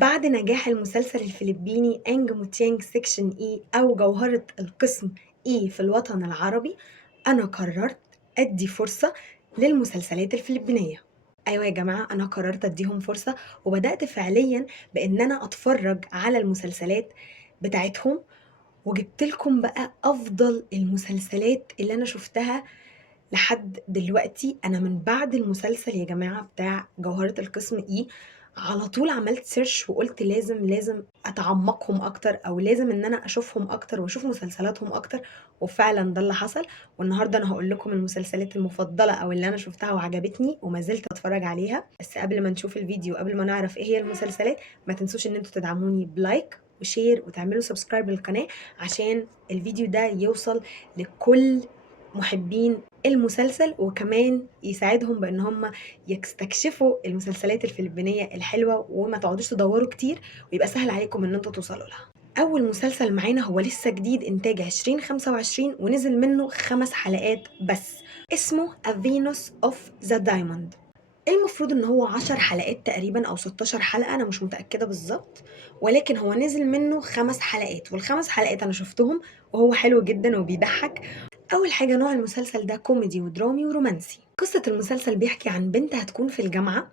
بعد نجاح المسلسل الفلبيني أنج موتيانج سيكشن إي أو جوهرة القسم إي في الوطن العربي، أنا قررت أدي فرصة للمسلسلات الفلبينية. أيوة يا جماعة، أنا قررت أديهم فرصة وبدأت فعليا بإن أنا أتفرج على المسلسلات بتاعتهم، وجبت لكم بقى أفضل المسلسلات اللي أنا شفتها لحد دلوقتي. انا من بعد المسلسل يا جماعه بتاع جوهره القسم اي على طول عملت سيرش وقلت لازم اتعمقهم اكتر، او لازم ان انا اشوفهم اكتر واشوف مسلسلاتهم اكتر، وفعلا ده اللي حصل. والنهارده انا هقول لكم المسلسلات المفضله او اللي انا شفتها وعجبتني وما زلت اتفرج عليها. بس قبل ما نشوف الفيديو، قبل ما نعرف ايه هي المسلسلات، ما تنسوش ان انتوا تدعموني بلايك وشير وتعملوا سبسكرايب للقناه عشان الفيديو ده يوصل لكل محبين المسلسل، وكمان يساعدهم بان هم يستكشفوا المسلسلات الفلبينيه الحلوه وما تقعدوش تدوروا كتير، ويبقى سهل عليكم ان انتوا توصلوا لها. اول مسلسل معانا هو لسه جديد، انتاج 2025 ونزل منه 5 حلقات بس، اسمه A Venus of the Diamond. المفروض ان هو 10 حلقات تقريبا او 16 حلقة، انا مش متأكدة بالظبط، ولكن هو نزل منه 5 حلقات، وال5 حلقات انا شفتهم وهو حلو جدا وبيضحك. اول حاجة، نوع المسلسل ده كوميدي ودرامي ورومانسي. قصة المسلسل بيحكي عن بنت هتكون في الجامعة،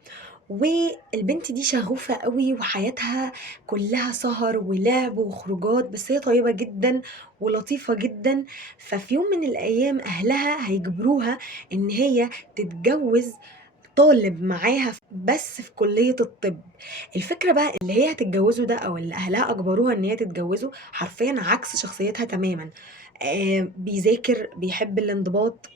والبنت دي شغوفة قوي وحياتها كلها سهر ولعب وخروجات، بس هي طيبة جدا ولطيفة جدا. ففي يوم من الأيام أهلها هيجبروها إن هي تتجوز طالب معاها بس في كلية الطب. الفكرة بقى اللي هي هتتجوزه ده او اللي اهلها اجبروها ان هي تتجوزه حرفيا عكس شخصيتها تماما. بيذاكر، بيحب الانضباط،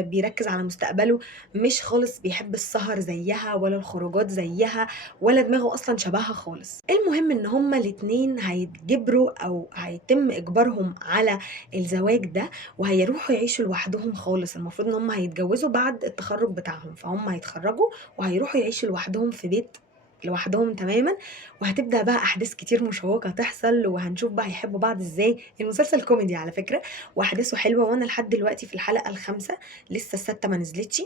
بيركز على مستقبله، مش خالص بيحب السهر زيها ولا الخروجات زيها، ولا دماغه اصلا شبهها خالص. المهم ان هما الاتنين هيتجبروا او هيتم اجبارهم على الزواج ده، وهيروحوا يعيشوا لوحدهم خالص. المفروض ان هم هيتجوزوا بعد التخرج بتاعهم، فهم هيتخرجوا وهيروحوا يعيشوا لوحدهم في بيت لوحدهم تماما. وهتبدأ بقى أحداث كتير مشوقة تحصل، وهنشوف بقى هيحبوا بعض ازاي. المسلسل كوميدي على فكرة وأحداثه حلوة، وأنا لحد دلوقتي في الحلقة ال5، لسه ال6 ما نزلتش.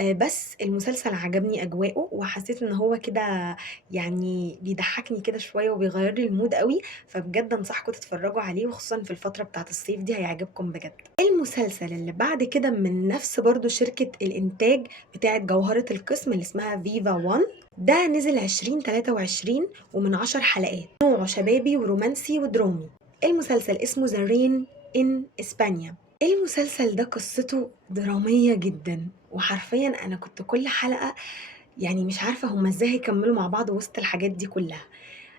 بس المسلسل عجبني أجواءه، وحسيت إن هو كده يعني بيضحكني كده شوية وبيغير لي المود قوي. فبجد أنصحكم تتفرجوا عليه، وخصوصا في الفترة بتاعت الصيف دي هيعجبكم بجد. المسلسل اللي بعد كده من نفس برضو شركة الإنتاج بتاعت جوهرة القسم اللي اسمها فيفا وان، ده نزل 2023 ومن 10 حلقات، نوعه شبابي ورومانسي ودرامي. المسلسل اسمه ذا رين إن إسبانيا. المسلسل ده قصته درامية جدا، وحرفيا أنا كنت كل حلقة يعني مش عارفة هما ازاي هيكملوا مع بعض وسط الحاجات دي كلها.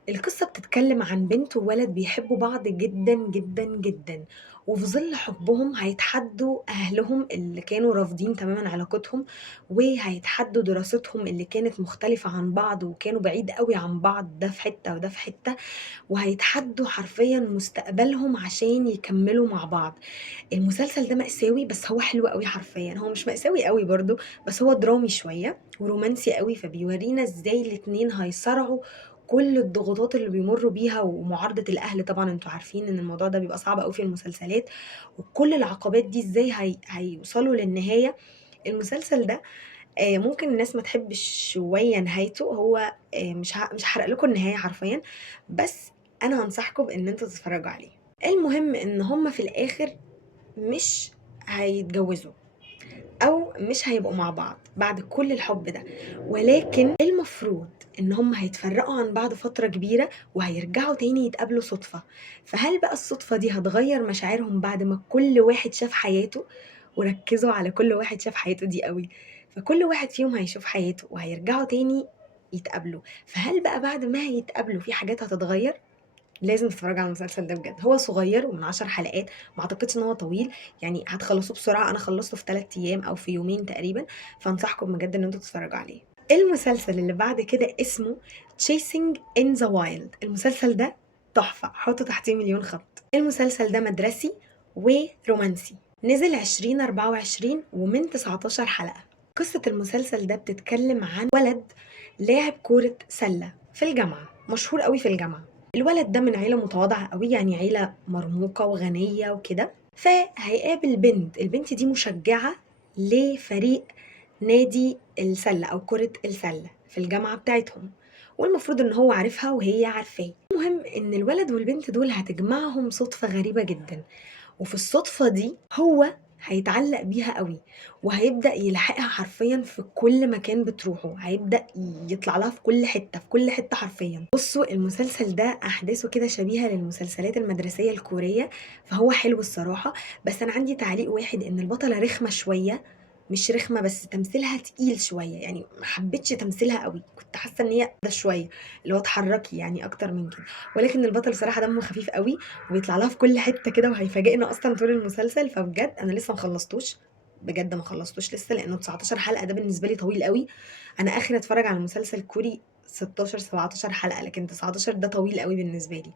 القصة بتتكلم عن بنت وولد بيحبوا بعض جدا جدا جدا، وفي ظل حبهم هيتحدوا أهلهم اللي كانوا رافضين تماما علاقتهم، وهيتحدوا دراستهم اللي كانت مختلفة عن بعض وكانوا بعيد قوي عن بعض، ده في حتة وده في حتة، وهيتحدوا حرفيا مستقبلهم عشان يكملوا مع بعض. المسلسل ده مأساوي بس هو حلو قوي، حرفيا هو مش مأساوي قوي برضو، بس هو درامي شوية ورومانسي قوي، فبيورينا ازاي الاتنين هيصارعوا كل الضغوطات اللي بيمروا بيها ومعارضة الأهل. طبعا انتوا عارفين ان الموضوع ده بيبقى صعب قوي في المسلسلات، وكل العقبات دي ازاي هيوصلوا للنهاية. المسلسل ده ممكن الناس ما تحبش شوية نهايته، هو مش هحرق لكم النهاية حرفيا، بس انا هنصحكم بان انتوا تتفرجوا عليه. المهم ان هما في الاخر مش هيتجوزوا او مش هيبقوا مع بعض بعد كل الحب ده، ولكن المفروض ان هم هيتفرقوا عن بعض فترة كبيرة وهيرجعوا تاني يتقابلوا صدفة. فهل بقى الصدفة دي هتغير مشاعرهم بعد ما كل واحد شاف حياته؟ وركزوا على كل واحد شاف حياته دي قوي. فكل واحد فيهم هيشوف حياته وهيرجعوا تاني يتقابلوا. فهل بقى بعد ما هيتقابلوا في حاجات هتتغير؟ لازم تتفرج على المسلسل ده بجد، هو صغير ومن 10 حلقات، ما اعتقدش ان هو طويل، يعني هتخلصوه بسرعة. انا خلصته في 3 ايام او في يومين تقريبا، فانصحكم بجد ان انتوا تتفرجوا عليه. المسلسل اللي بعد كده اسمه Chasing in the Wild. المسلسل ده تحفة، حطوا تحتيه مليون خط. المسلسل ده مدرسي ورومانسي، نزل 2024 ومن 19 حلقة. قصة المسلسل ده بتتكلم عن ولد لاعب كورة سلة في الجامعة، مشهور قوي في الجامعة. الولد ده من عيلة متواضعة قوي، يعني عيلة مرموقة وغنية وكده. فهيقابل بنت، البنت دي مشجعة لفريق نادي السلة أو كرة السلة في الجامعة بتاعتهم، والمفروض ان هو عارفها وهي عارفاه. المهم ان الولد والبنت دول هتجمعهم صدفة غريبة جدا، وفي الصدفة دي هو هيتعلق بيها قوي، وهيبدأ يلاحقها حرفيا في كل مكان بتروحه، هيبدأ يطلع لها في كل حتة، في كل حتة حرفيا. بصوا المسلسل ده أحداثه كده شبيهة للمسلسلات المدرسية الكورية، فهو حلو الصراحة. بس أنا عندي تعليق واحد، إن البطلة رخمة شوية، مش رخمة بس تمثيلها تقيل شوية، يعني ما حبيتش تمثيلها قوي، كنت حاسة ان هي ده شوية اللي هو اتحركي يعني اكتر من كده. ولكن البطل بصراحة دمه خفيف قوي، وبيطلع لها في كل حته كده، وهيفاجئنا اصلا طول المسلسل. فبجد انا لسه ما خلصتوش، بجد ما خلصتوش لسه، لانه 19 حلقه ده بالنسبه لي طويل قوي. انا اخر اتفرج على مسلسل كوري 16 17 حلقه، لكن 19 ده طويل قوي بالنسبه لي.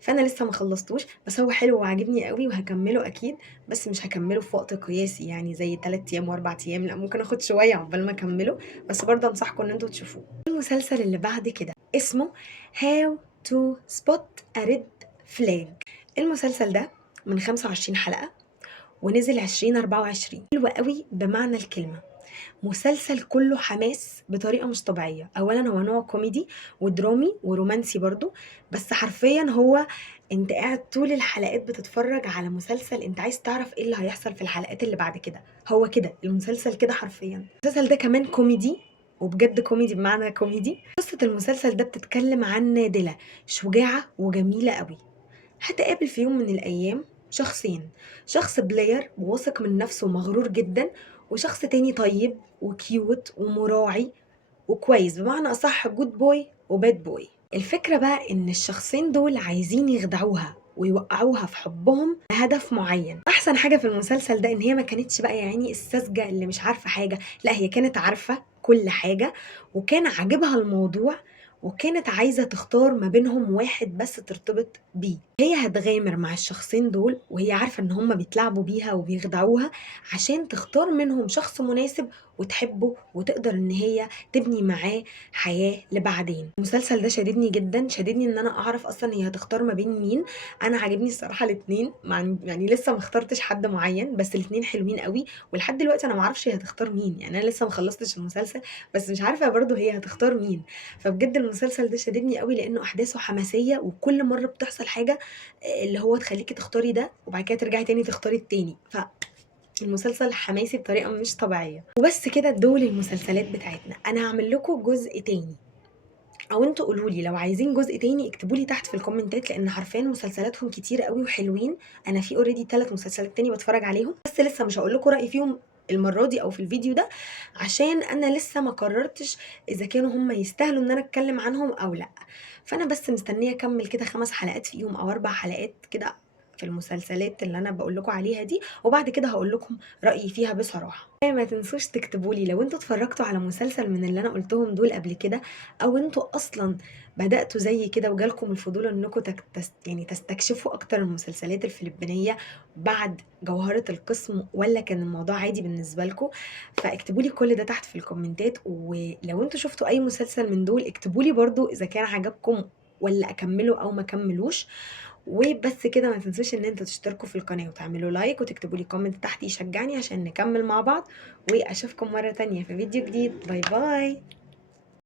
فانا لسه ما خلصتوش، بس هو حلو وعاجبني قوي وهكمله اكيد، بس مش هكمله في وقت قياسي يعني زي 3 ايام و4 ايام، لا ممكن اخد شويه عقبال ما اكمله. بس برضه انصحكم ان انتوا تشوفوه. المسلسل اللي بعد كده اسمه How to Spot a Red Flag. المسلسل ده من 25 حلقة، ونزل 2024. حلو قوي بمعنى الكلمة، مسلسل كله حماس بطريقة مش طبيعية. أولا هو نوع كوميدي ودرامي ورومانسي برضو، بس حرفيا هو انت قاعد طول الحلقات بتتفرج على مسلسل انت عايز تعرف ايه اللي هيحصل في الحلقات اللي بعد كده. هو كده المسلسل كده حرفيا. المسلسل ده كمان كوميدي، وبجد كوميدي بمعنى كوميدي. قصة المسلسل ده بتتكلم عن نادلة، شجاعة وجميلة قوي. هتقابل في يوم من الأيام شخصين، شخص بلاير وواثق من نفسه ومغرور جدا، وشخص تاني طيب وكيوت ومراعي وكويس، بمعنى أصح جود بوي وباد بوي. الفكرة بقى إن الشخصين دول عايزين يخدعوها ويوقعوها في حبهم لهدف معين. أحسن حاجة في المسلسل ده إن هي ما كانتش بقى يعني الساذجة اللي مش عارفة حاجة، لا هي كانت عارفة كل حاجة، وكان عاجبها الموضوع، وكانت عايزة تختار ما بينهم واحد بس ترتبط بيه. هي هتغامر مع الشخصين دول وهي عارفة ان هما بيتلاعبوا بيها وبيخدعوها، عشان تختار منهم شخص مناسب وتحبه وتقدر ان هي تبني معاه حياة لبعدين. المسلسل ده شددني جدا، شددني ان انا اعرف اصلا هي هتختار ما بين مين. انا عاجبني الصراحة الاتنين، يعني لسه ما اخترتش حد معين، بس الاتنين حلوين قوي. ولحد دلوقتي انا ما اعرفش هي هتختار مين، يعني انا لسه ما خلصتش المسلسل، بس مش عارفة برضه هي هتختار مين. فبجد المسلسل ده شددني قوي، لانه احداثه حماسيه، وكل مره بتحصل حاجه اللي هو تخليكي تختاري ده وبعد كده ترجعي تاني تختاري التاني. فالمسلسل حماسي بطريقه مش طبيعيه. وبس كده دول المسلسلات بتاعتنا. انا هعمل لكم جزء تاني، او انتوا قولوا لي لو عايزين جزء تاني، اكتبوا لي تحت في الكومنتات، لان حرفيا مسلسلاتهم كتير قوي وحلوين. انا في اوريدي 3 مسلسلات تاني بتفرج عليهم، بس لسه مش هقول لكم رايي فيهم المره دي او في الفيديو ده، عشان انا لسه ما قررتش اذا كانوا هم يستاهلوا ان انا اتكلم عنهم او لا. فانا بس مستنيه اكمل كده 5 حلقات فيهم او 4 حلقات كده في المسلسلات اللي انا بقول لكم عليها دي، وبعد كده هقول لكم رايي فيها بصراحه. ما تنسوش تكتبوا لي لو انتوا اتفرجتوا على مسلسل من اللي انا قلتهم دول قبل كده، او انتوا اصلا بدأتوا زي كده وجالكم الفضول انكم يعني تستكشفوا اكتر المسلسلات الفلبينية بعد جوهرة القسم، ولا كان الموضوع عادي بالنسبة لكم. فاكتبوا لي كل ده تحت في الكومنتات. ولو انتوا شفتوا اي مسلسل من دول اكتبوا لي برضو اذا كان عجبكم ولا اكمله او ما كملوش. وبس كده، ما تنسوش ان انتوا تشتركوا في القناة وتعملوا لايك وتكتبوا لي كومنت تحت يشجعني عشان نكمل مع بعض. واشوفكم مرة تانية في فيديو جديد. باي باي.